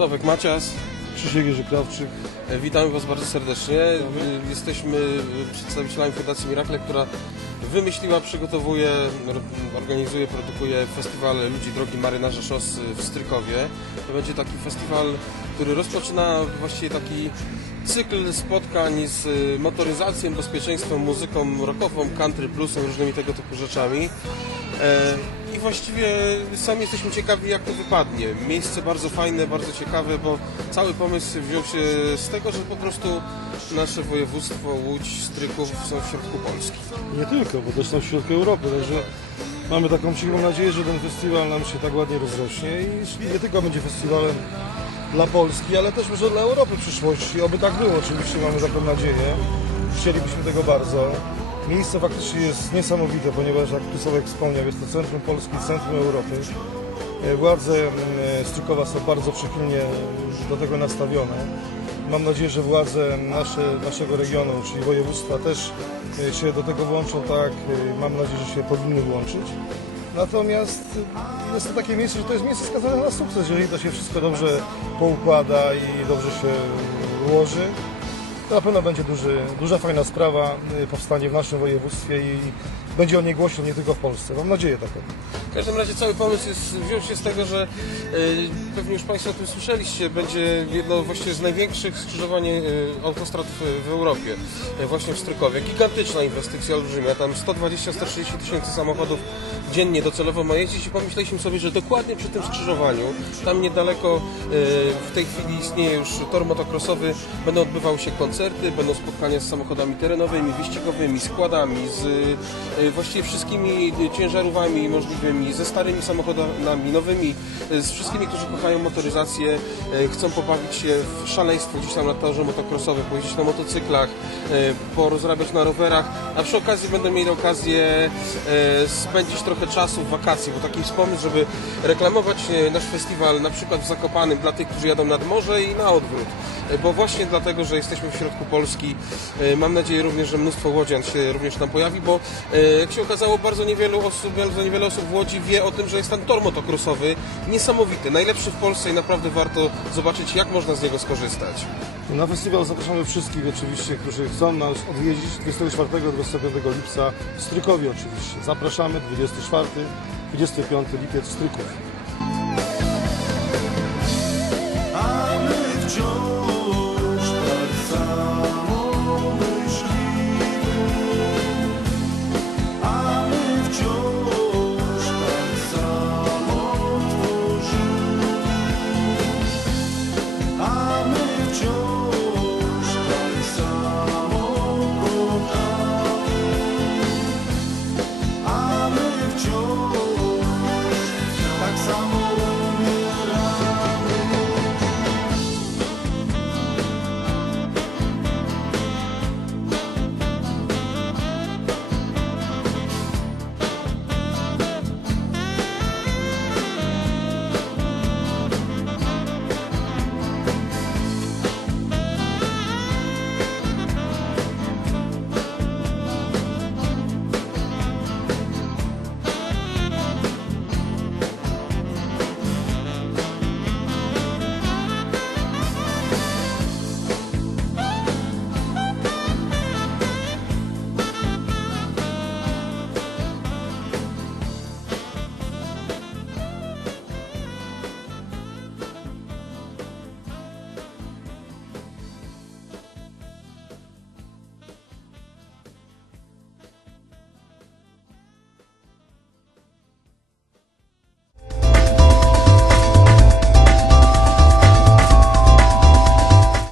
Sławek Macias, Krzysiek Jerzy Krawczyk. e, witamy Was bardzo serdecznie. E, Jesteśmy przedstawicielami Fundacji Miracle, która wymyśliła, przygotowuje, organizuje, produkuje festiwal Ludzi Drogi Marynarza Szos w Strykowie. To będzie taki festiwal, który rozpoczyna właściwie taki cykl spotkań z e, motoryzacją, bezpieczeństwem, muzyką rockową, country plusem, różnymi tego typu rzeczami. I właściwie sami jesteśmy ciekawi, jak to wypadnie. Miejsce bardzo fajne, bardzo ciekawe, bo cały pomysł wziął się z tego, że po prostu nasze województwo, Łódź, Stryków są w środku Polski. Nie tylko, bo też są w środku Europy, także mamy taką cichą nadzieję, że ten festiwal nam się tak ładnie rozrośnie i nie tylko będzie festiwalem dla Polski, ale też może dla Europy w przyszłości. Oby tak było, oczywiście mamy taką nadzieję. Chcielibyśmy tego bardzo. Miejsce faktycznie jest niesamowite, ponieważ jak tu Sławek wspomniał, jest to centrum Polski, centrum Europy. E, Władze mm, Strykowa są bardzo przychylnie do tego nastawione. Mam nadzieję, że władze nasze, naszego regionu, czyli województwa też e, się do tego włączą, tak, e, mam nadzieję, że się powinny włączyć. Natomiast e, jest to takie miejsce, że to jest miejsce skazane na sukces, jeżeli to się wszystko dobrze poukłada i dobrze się ułoży. To na pewno będzie duży, duża, fajna sprawa, e, powstanie w naszym województwie i będzie o niej głośno nie tylko w Polsce. Mam nadzieję taką. W każdym razie cały pomysł jest, wziął się z tego, że e, pewnie już Państwo o tym słyszeliście, będzie jedno właściwie z największych skrzyżowań e, autostrad w, w Europie, e, właśnie w Strykowie. Gigantyczna inwestycja, olbrzymia, tam 120-130 tysięcy samochodów dziennie docelowo ma jeździć i pomyśleliśmy sobie, że dokładnie przy tym skrzyżowaniu, tam niedaleko w tej chwili istnieje już tor motocrossowy, będą odbywały się koncerty, będą spotkania z samochodami terenowymi, wyścigowymi, składami, z właściwie wszystkimi ciężarówkami możliwymi, ze starymi samochodami nowymi, e, z wszystkimi, którzy kochają motoryzację, e, chcą pobawić się w szaleństwo gdzieś tam na torze motokrosowym, pojeździć na motocyklach, porozrabiać na rowerach, a przy okazji będą mieli okazję spędzić trochę czasu w wakacji, bo taki jest pomysł, żeby reklamować nasz festiwal na przykład w Zakopanym dla tych, którzy jadą nad morze i na odwrót. Bo właśnie dlatego, że jesteśmy w środku Polski, mam nadzieję również, że mnóstwo łodzian się również tam pojawi, bo Y, jak się okazało, bardzo niewielu osób, bardzo niewiele osób w Łodzi wie o tym, że jest tam tor motokrosowy niesamowity, najlepszy w Polsce i naprawdę warto zobaczyć, jak można z niego skorzystać. Na festiwal zapraszamy wszystkich oczywiście, którzy chcą nas odwiedzić 24-25 lipca w Strykowie oczywiście. Zapraszamy 24-25 lipiec w Stryków. I'm with Joe.